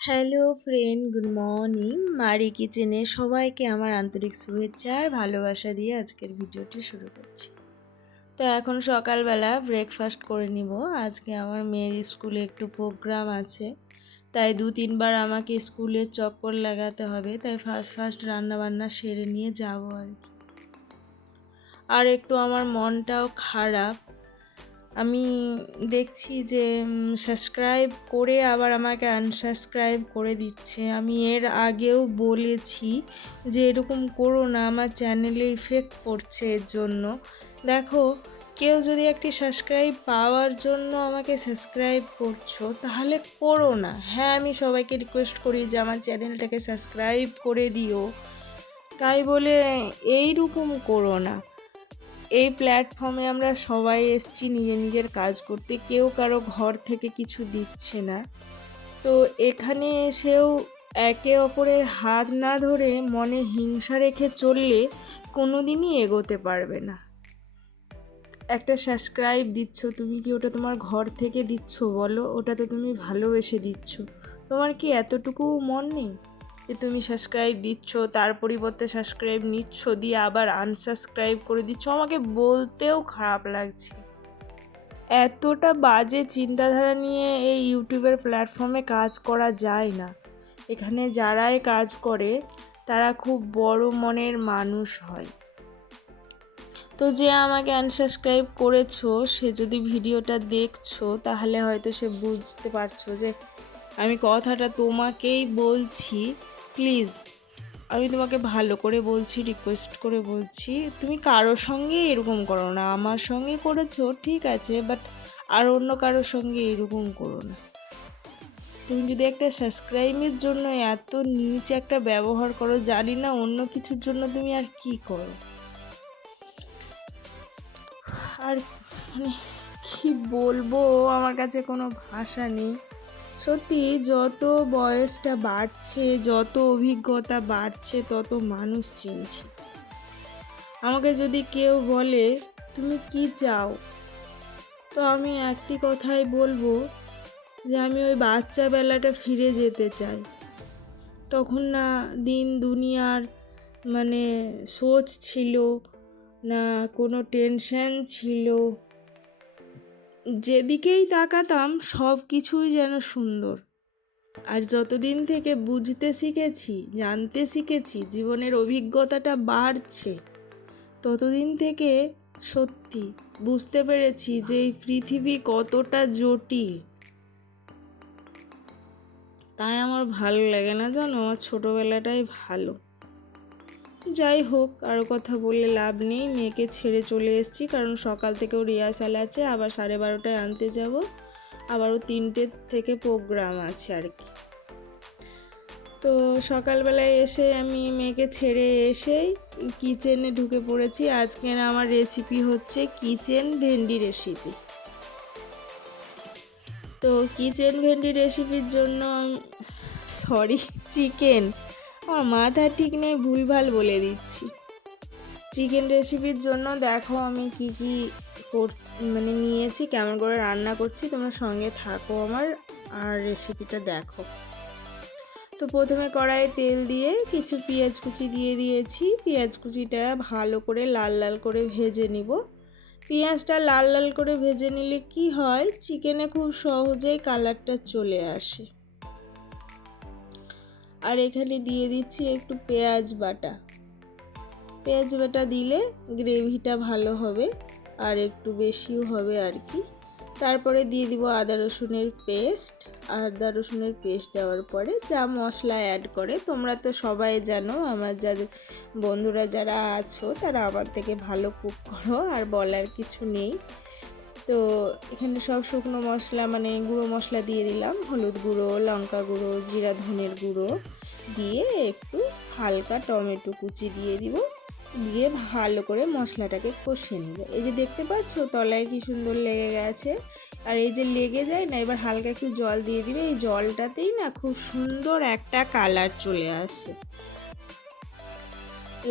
Friend good morning মারি কিচেনে সবাইকে আমার আন্তরিক শুভেচ্ছা আর ভালোবাসা দিয়ে আজকের ভিডিওটি শুরু করছি। তো এখন সকালবেলা ব্রেকফাস্ট করে নিব। আজকে আমার মেয়ের স্কুলে একটু প্রোগ্রাম আছে। তাই দু তিনবার আমাকে স্কুলে চক্কর লাগাতে হবে। তাই ফার্স্ট ফার্স্ট রান্না বান্না সেরে নিয়ে যাব আর কি। আর একটু আমার মনটাও খারাপ। আমি দেখছি যে সাবস্ক্রাইব করে আবার আমাকে আনসাবস্ক্রাইব করে দিচ্ছে। আমি এর আগেও বলেছি যে, এরকম করো না, আমার চ্যানেলে ইফেক্ট পড়ছে এর জন্য। দেখো, কেউ যদি একটি সাবস্ক্রাইব পাওয়ার জন্য আমাকে সাবস্ক্রাইব করছ, তাহলে করো না। হ্যাঁ আমি সবাইকে রিকোয়েস্ট করি যে, আমার চ্যানেলটাকে সাবস্ক্রাইব করে দিও। তাই বলে, এইরকম করো না। এই প্ল্যাটফর্মে আমরা সবাই এসছি নিজের নিজের কাজ করতে। কেউ কারও ঘর থেকে কিছু দিচ্ছে না। তো এখানে এসেও একে অপরের হাত না ধরে মনে হিংসা রেখে চললে কোনো দিনই এগোতে পারবে না। একটা সাবস্ক্রাইব দিচ্ছ, তুমি কি ওটা তোমার ঘর থেকে দিচ্ছ বলো? ওটা তো তুমি ভালোবেসে দিচ্ছ। তোমার কি এতটুকু মন নেই? যে তুমি সাবস্ক্রাইব দিচ্ছ, তার পরিবর্তে সাবস্ক্রাইব নিচ্ছ, দিয়ে আবার আনসাবস্ক্রাইব করে দিচ্ছ, আমাকে বলতেও খারাপ লাগছে। এতটা বাজে চিন্তাধারা নিয়ে এই ইউটিউবের প্ল্যাটফর্মে কাজ করা যায় না। এখানে যারাই কাজ করে, তারা খুব বড় মনের মানুষ হয়। তো যে আমাকে আনসাবস্ক্রাইব করেছ, সে যদি ভিডিওটা দেখছ, তাহলে হয়তো সে বুঝতে পারছ যে আমি কথাটা তোমাকেই বলছি। প্লিজ, আমি তোমাকে ভালো করে বলছি রিকোয়েস্ট করে বলছি। তুমি কারোর সঙ্গে এরকম করো না, আমার সঙ্গে করেছ, ঠিক আছে বাট আর অন্য কারোর সঙ্গে এরকম করো না। তুমি যদি একটা সাবস্ক্রাইবের জন্য এত নিচে একটা ব্যবহার করো, জানি না অন্য কিছুর জন্য তুমি আর কি করো। আর মানে কি বলব, আমার কাছে কোনো ভাষা নেই। সত্যি যত বয়সটা বাড়ছে, যত অভিজ্ঞতা বাড়ছে, তত মানুষ চিনছে। আমাকে যদি কেউ বলে, তুমি কি চাও? তো আমি একটি কথাই বলব যে, আমি ওই বাচ্চা বেলাটা ফিরে যেতে চাই। তখন না দিন দুনিয়ার মানে সোচ ছিল, না কোনো টেনশন ছিল যেদিকেই তাকাতাম সব কিছুই যেন সুন্দর। আর যতদিন থেকে বুঝতে শিখেছি, জানতে শিখেছি, জীবনের অভিজ্ঞতাটা বাড়ছে, ততদিন থেকে সত্যি বুঝতে পেরেছি যে এই পৃথিবী কতটা জটিল। তাই আমার ভালো লাগে না জানো? আমার ছোটোবেলাটাই ভালো। যাই হোক আরও কথা বললে লাভ নেই। মেয়েকে ছেড়ে চলে এসেছি, কারণ সকাল থেকেও রিহার্সাল আছে। আবার সাড়ে বারোটায় আনতে যাব। আবারও তিনটে থেকে প্রোগ্রাম আছে আর কি। তো সকালবেলায় এসে আমি মেয়েকে ছেড়ে এসেই কিচেনে ঢুকে পড়েছি। আজকের আমার রেসিপি হচ্ছে কিচেন ভেন্ডি রেসিপি তো কিচেন ভেন্ডি রেসিপির জন্য সরি চিকেন আমার মাথা ঠিক নেই, ভুলভাল বলে দিচ্ছি। চিকেন রেসিপির জন্য দেখো আমি কি কি করছি মানে নিয়েছি, কেমন করে রান্না করছি, তোমরা সঙ্গে থাকো আমার, আর রেসিপিটা দেখো। তো প্রথমে কড়াইয়ে তেল দিয়ে কিছু পেঁয়াজ কুচি দিয়ে দিয়েছি। পেঁয়াজ কুচিটা ভালো করে লাল লাল করে ভেজে নিব। পেঁয়াজটা লাল লাল করে ভেজে নিলে কি হয় চিকেনে খুব সহজেই কালারটা চলে আসে। আর এখানে দিয়ে দিচ্ছি একটু পেঁয়াজ বাটা। পেঁয়াজ বাটা দিলে গ্রেভিটা ভালো হবে আর একটু বেশিও হবে আর কি। তারপরে দিয়ে দিব আদা রসুনের পেস্ট। আদা রসুনের পেস্ট দেওয়ার পরে যা মশলা অ্যাড করে, তোমরা তো সবাই জানো, আমার যাদের বন্ধুরা যারা আছো, তারা আমার থেকে ভালো কুক করো, আর বলার কিছু নেই। তো এখানে সব শুকনো মশলা মানে গুঁড়ো মশলা দিয়ে দিলাম। হলুদ গুঁড়ো, লঙ্কা গুঁড়ো, জিরা, ধনের গুঁড়ো দিয়ে একটু হালকা টমেটো কুচি দিয়ে দিব। দিয়ে ভালো করে মশলাটাকে কষিয়ে নেব। এই যে দেখতে পাচ্ছ, তলায় কি সুন্দর লেগে গেছে। আর এই যে লেগে যায় না, এবার হালকা একটু জল দিয়ে দিবে। এই জলটাতেই না খুব সুন্দর একটা কালার চলে আসে।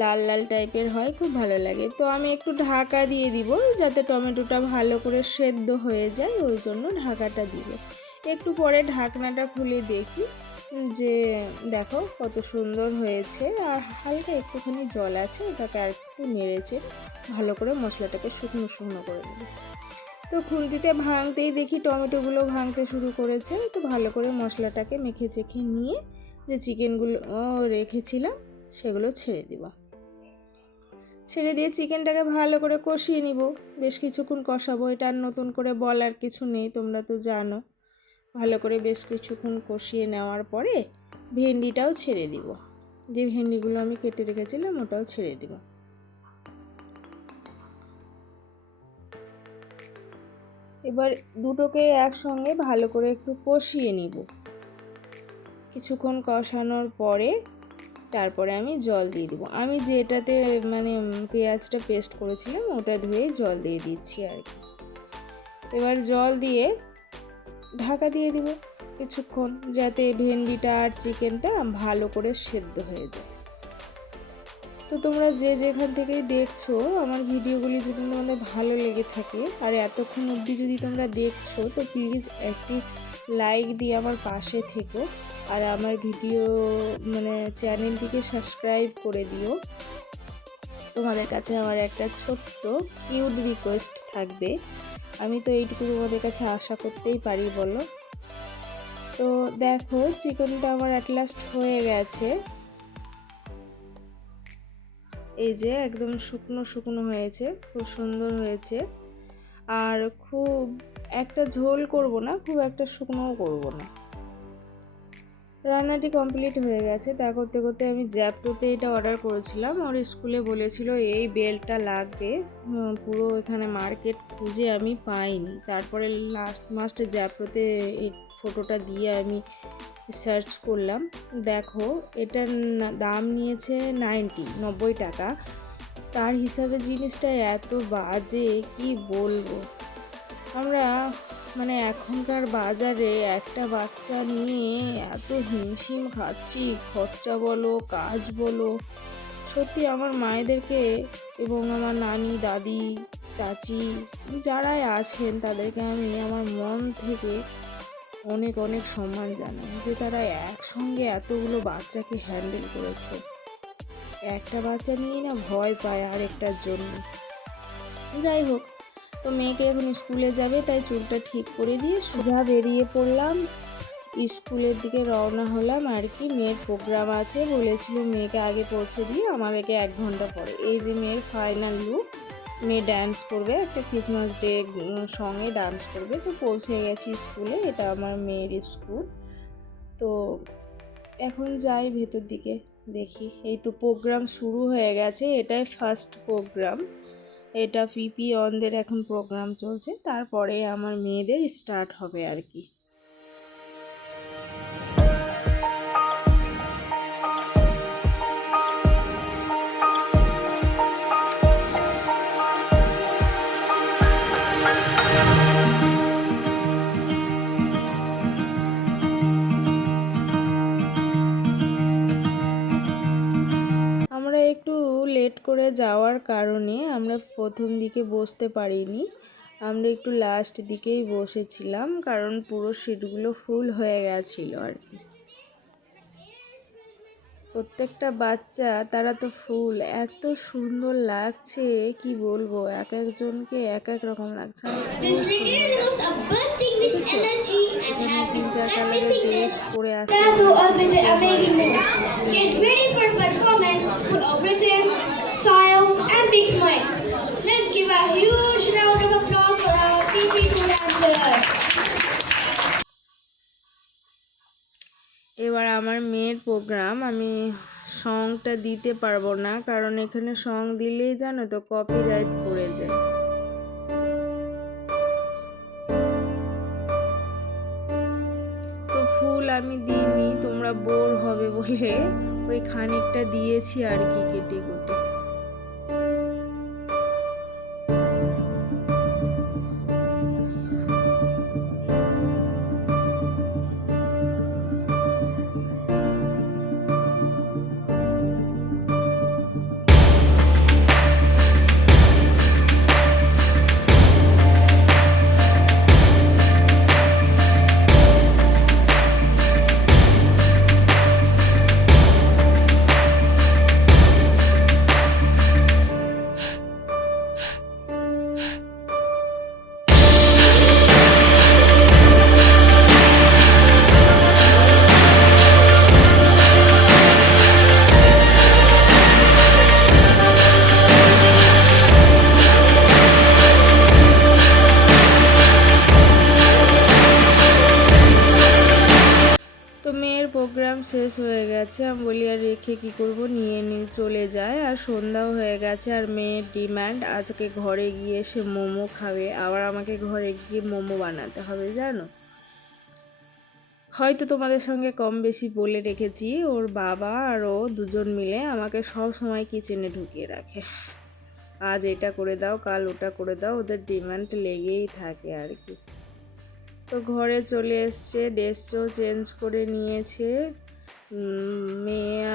লাল লাল টাইপের হয়, খুব ভালো লাগে। তো আমি একটু ঢাকা দিয়ে দিব, যাতে টমেটোটা ভালো করে সেদ্ধ হয়ে যায়, ওই জন্য ঢাকাটা দিব। একটু পরে ঢাকনাটা খুলে দেখি, যে দেখো কত সুন্দর হয়েছে, আর হালকা একটুখানি জল আছে ওটাকে আর একটু নেড়েছে ভালো করে মশলাটাকে শুকনো শুকনো করে নেবে। তো খুন্তিতে ভাঙতেই দেখি টমেটোগুলো ভাঙতে শুরু করেছে, তো ভালো করে মশলাটাকে মেখে চেখে নিয়ে যে চিকেনগুলো রেখেছিলাম সেগুলো ছেড়ে দিব। ছেড়ে দিয়ে চিকেনটাকে ভালো করে কষিয়ে নিব। বেশ কিছুক্ষণ কষাবো, এটা আর নতুন করে বলার কিছু নেই, তোমরা তো জানো। ভালো করে বেশ কিছুক্ষণ কষিয়ে নেওয়ার পরে ভেন্ডিটাও ছেড়ে দিব। যে ভেন্ডিগুলো আমি কেটে রেখেছিলাম, ওটাও ছেড়ে দিব। এবার দুটোকে একসঙ্গে ভালো করে একটু কষিয়ে নিব। কিছুক্ষণ কষানোর পরে তারপরে আমি জল দিয়ে দিব। আমি যেটাতে মানে পেঁয়াজটা পেস্ট করেছিলাম, ওটা ধুয়ে জল দিয়ে দিচ্ছি আর কি। এবার জল দিয়ে ঢাকা দিয়ে দিব কিছুক্ষণ, যাতে ভেন্ডিটা আর চিকেনটা ভালো করে সেদ্ধ হয়ে যায়। তো তোমরা যে যেখান থেকেই দেখছ, আমার ভিডিওগুলি যদি তোমাদের ভালো লেগে থাকে, আর এতক্ষণ অবধি যদি তোমরা দেখছ, তো প্লিজ একটি লাইক দিয়ে আমার পাশে থেকো। আর আমার ভিডিও মানে চ্যানেলটিকে সাবস্ক্রাইব করে দিও। তোমাদের কাছে আমার একটা ছোট্ট কিউট রিকোয়েস্ট থাকবে। আমি তো এইটুকু তোমাদের কাছে আশা করতেই পারি, বলো? তো দেখো, চিকেনটা আমার অ্যাট লাস্ট হয়ে গেছে। এই যে একদম শুকনো শুকনো হয়েছে, খুব সুন্দর হয়েছে। আর খুব একটা ঝোল করব না, খুব একটা শুকনোও করব না। রান্নাটি কমপ্লিট হয়ে গেছে। তা করতে করতে আমি জ্যাপটোতে এটা অর্ডার করেছিলাম। ওর স্কুলে বলেছিল, এই বেলটা লাগবে। পুরো এখানে মার্কেট খুঁজে আমি পাইনি। তারপরে লাস্ট মাস্টে জ্যাপটোতে এই ফটোটা দিয়ে আমি সার্চ করলাম। দেখো, এটার দাম নিয়েছে নাইনটি নব্বই টাকা। তার হিসাবে জিনিসটা এত বাজে, কি বলব? আমরা মানে এখনকার বাজারে একটা বাচ্চা নিয়ে এত হিমশিম খাচ্ছি। খরচা বলো, কাজ বলো। সত্যি আমার মায়েদেরকে এবং আমার নানি, দাদি, চাচি, যারাই আছেন তাদেরকে আমি আমার মন থেকে অনেক অনেক সম্মান জানাই যে তারা একসঙ্গে এতগুলো বাচ্চাকে হ্যান্ডেল করেছে। একটা বাচ্চা নিয়ে না ভয় পায় আরেকটার জন্য। যাই হোক তো মেয়েকে এখন স্কুলে যাবে, তাই চুলটা ঠিক করে দিয়ে সোজা বেরিয়ে পড়লাম। স্কুলের দিকে রওনা হলাম আর কি, মেয়ের প্রোগ্রাম আছে বলেছিল মেয়েকে আগে পৌঁছে দিয়ে আমাদেরকে এক ঘণ্টা পরে। এই যে মেয়ের ফাইনাল লুক মেয়ে ডান্স করবে, একটা ক্রিসমাস ডে সঙ্গে ডান্স করবে। তো পৌঁছে গেছি স্কুলে, এটা আমার মেয়ের স্কুল। তো এখন যাই ভেতর দিকে দেখি। এই তো প্রোগ্রাম শুরু হয়ে গেছে, এটাই ফার্স্ট প্রোগ্রাম এটা পিপি অনদের এখন প্রোগ্রাম চলছে। তারপরে আমার মেয়েদের স্টার্ট হবে আর কি। করে যাওয়ার কারণে আমরা প্রথম দিকে বসতে পারিনি। আমরা একটু লাস্ট দিকেই বসেছিলাম, কারণ পুরো সিটগুলো ফুল হয়ে গেছিল আর কি। প্রত্যেকটা বাচ্চা, তারা তো ফুল এত সুন্দর লাগছে, কি বলব? এক একজনকে এক এক রকম লাগছে। তিন চার কালারের ড্রেস পরে আসতে big smile. Let's give a huge round of applause for our PP2 dancers. এবার আমার মেয়ের প্রোগ্রাম আমি সংটা দিতে পারব না, কারণ এখানে সং দিলেই জানো তো কপিরাইট পড়ে যায় তো ফুল আমি দিইনি, তোমরা বোর হবে বলে ওই খানিকটা দিয়েছি আর কি কেটে কি করব? নিয়ে নিয়ে চলে যায়। আর সন্ধ্যাও হয়ে গেছে আর মেয়ের ডিমান্ড। আজকে ঘরে গিয়ে সে মোমো খাবে। আবার আমাকে ঘরে গিয়ে মোমো বানাতে হবে, জানো? হয়তো তোমাদের সঙ্গে কম বেশি বলে রেখেছি। ওর বাবা আর ও দুজন মিলে আমাকে সব সময় কিচেনে ঢুকিয়ে রাখে। আজ এটা করে দাও, কাল ওটা করে দাও। ওদের ডিমান্ড লেগেই থাকে আর কি। তো ঘরে চলে এসছে, ড্রেসও চেঞ্জ করে নিয়েছে। মেয়ে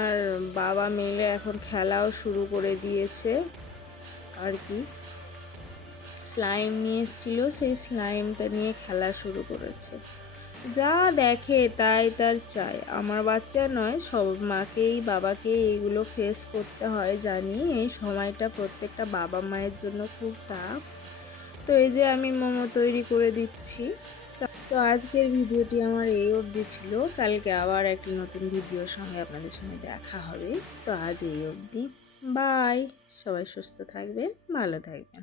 বাবা মিলে এখন খেলাও শুরু করে দিয়েছে আর কি। স্লাইম নিয়ে এসেছিল, সেই স্লাইমটা নিয়ে খেলা শুরু করেছে। যা দেখে তাই তার চাই। আমার বাচ্চা নয়, সব মাকেই, বাবাকেই এগুলো ফেস করতে হয় জানি। এই সময়টা প্রত্যেকটা বাবা মায়ের জন্য খুব টাফ তো এই যে আমি মোমো তৈরি করে দিচ্ছি। তো আজকের ভিডিওটি আমার এই অবধি ছিল। কালকে আবার একটি নতুন ভিডিওর সঙ্গে আপনাদের সঙ্গে দেখা হবে। তো আজ এই অবধি। বাই। সবাই সুস্থ থাকবেন, ভালো থাকবেন।